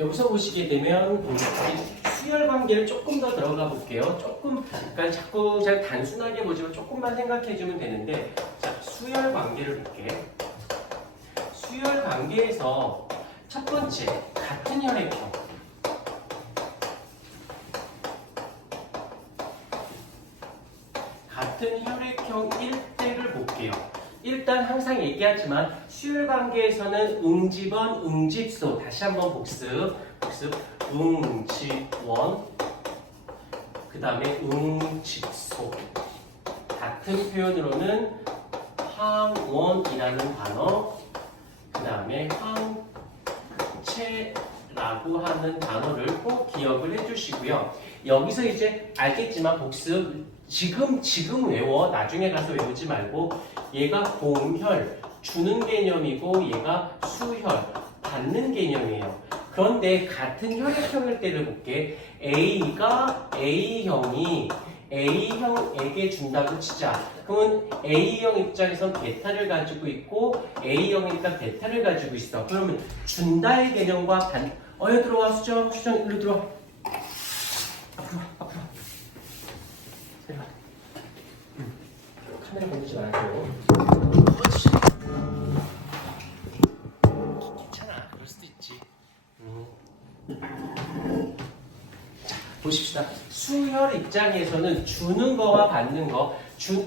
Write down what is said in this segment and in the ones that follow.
여기서 보시게 되면 수열 관계를 조금 더 들어가 볼게요. 그러니까 자꾸 잘 단순하게 보지만 조금만 생각해 주면 되는데, 자, 수열 관계를 볼게. 수열 관계에서 첫 번째, 같은 혈액형. 같은 혈액형 1대를 볼게요. 일단 항상 얘기하지만 수열 관계에서는 응집원, 응집소. 다시 한번 복습. 응집원, 그 다음에 응집소. 같은 표현으로는 항원이라는 단어, 그 다음에 항체라고 하는 단어를 꼭 기억을 해주시고요. 여기서 이제 알겠지만 복습, 지금 외워. 나중에 가서 외우지 말고, 얘가 공혈, 주는 개념이고 얘가 수혈, 받는 개념이에요. 그런데 같은 혈액형일 때를 볼게. A가 A형이 A형에게 준다고 치자. 그러면 A형 입장에선 베타를 가지고 있고 A형이니까 베타를 가지고 있어. 그러면 준다의 개념과 어여 들어와. 수정 일로 들어와. 앞으로 내려와. 카메라 건드지 말고. 괜찮아, 그럴 수도 있지. 자, 보십시다. 수혈 입장에서는 주는 거와 받는 거,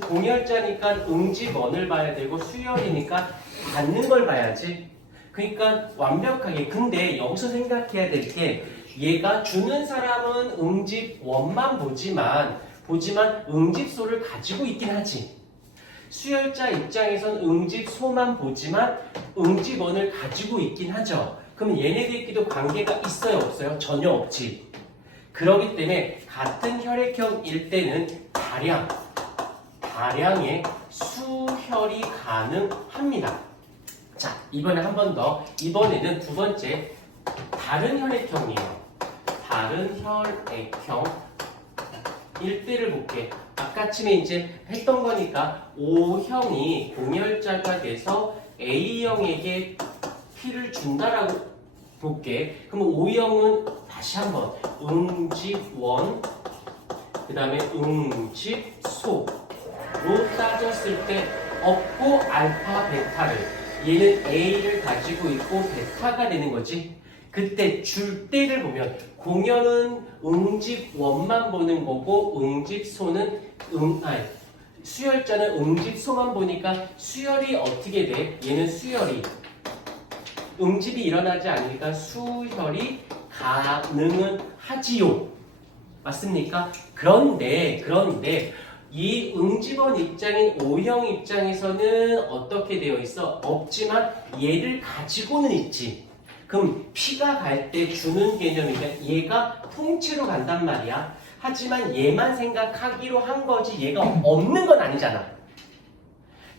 공혈자니까 응집원을 봐야 되고 수혈이니까 받는 걸 봐야지. 그러니까 완벽하게. 근데 여기서 생각해야 될 게, 얘가 주는 사람은 응집원만 보지만 응집소를 가지고 있긴 하지. 수혈자 입장에선 응집소만 보지만 응집원을 가지고 있긴 하죠. 그럼 얘네들끼리도 관계가 있어요, 없어요? 전혀 없지. 그렇기 때문에 같은 혈액형일 때는 다량의 수혈이 가능합니다. 자, 이번에 한 번 더. 이번에는 두 번째, 다른 혈액형이에요. 다른 혈액형 1대를 볼게. 아까쯤에 이제 했던 거니까 O형이 공혈자가 돼서 A형에게 피를 준다라고 볼게. 그럼 O형은 다시 한번 응집원, 그 다음에 응집소로 따졌을 때 없고 알파, 베타를, 얘는 A를 가지고 있고 베타가 되는 거지. 그때 줄 때를 보면 공혈은 응집원만 보는 거고 응집소는 수혈자는 응집소만 보니까 수혈이 어떻게 돼? 얘는 수혈이 응집이 일어나지 않으니까 수혈이 가능은 하지요. 맞습니까? 그런데 이 응집원 입장인 O형 입장에서는 어떻게 되어 있어? 없지만 얘를 가지고는 있지. 그럼 피가 갈 때 주는 개념이니까 얘가 통째로 간단 말이야. 하지만 얘만 생각하기로 한 거지 얘가 없는 건 아니잖아.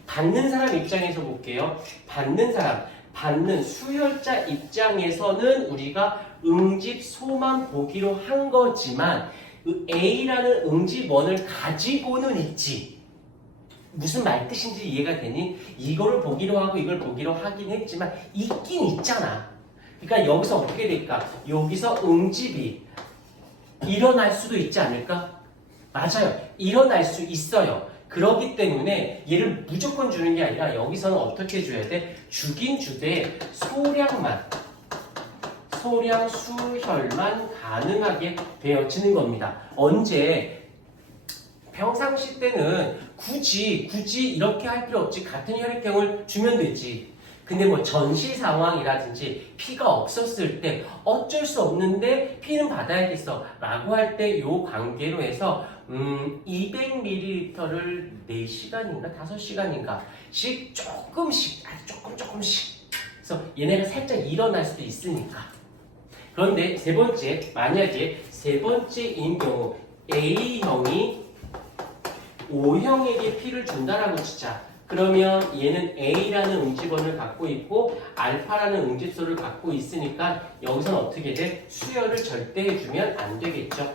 받는 사람 입장에서 볼게요. 받는 수혈자 입장에서는 우리가 응집소만 보기로 한 거지만 A라는 응집원을 가지고는 있지. 무슨 말 뜻인지 이해가 되니? 이거를 보기로 하고 이걸 보기로 하긴 했지만 있긴 있잖아. 그러니까 여기서 어떻게 될까? 여기서 응집이 일어날 수도 있지 않을까? 맞아요. 일어날 수 있어요. 그렇기 때문에 얘를 무조건 주는 게 아니라 여기서는 어떻게 줘야 돼? 주긴 주되 소량 수혈만 가능하게 되어지는 겁니다. 언제? 평상시 때는 굳이 이렇게 할 필요 없지. 같은 혈액형을 주면 되지. 근데 뭐 전시 상황이라든지 피가 없었을 때 어쩔 수 없는데 피는 받아야겠어 라고 할 때 요 관계로 해서 200ml를 4시간인가 5시간인가 씩 조금씩 아주 조금씩 그래서 얘네가 살짝 일어날 수도 있으니까. 그런데 만약에 세 번째인 경우 A형이 O형에게 피를 준다라고 치자. 그러면 얘는 A라는 응집원을 갖고 있고 알파라는 응집소를 갖고 있으니까 여기서는 어떻게 돼? 수혈을 절대 해주면 안 되겠죠.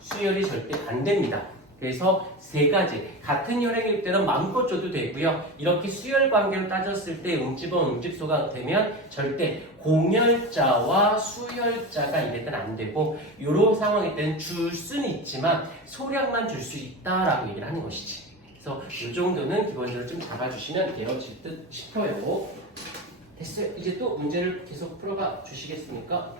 수혈이 절대 안 됩니다. 그래서 세 가지 같은 혈액일 때는 마음껏 줘도 되고요. 이렇게 수열 관계로 따졌을 때 응집원 응집소가 되면 절대 공혈자와 수혈자가 이래는 안 되고 이런 상황일 때는 줄 수는 있지만 소량만 줄 수 있다라고 얘기를 하는 것이지. 그래서 이 정도는 기본적으로 좀 잡아주시면 되어질 듯 싶어요. 됐어요. 이제 또 문제를 계속 풀어가 주시겠습니까?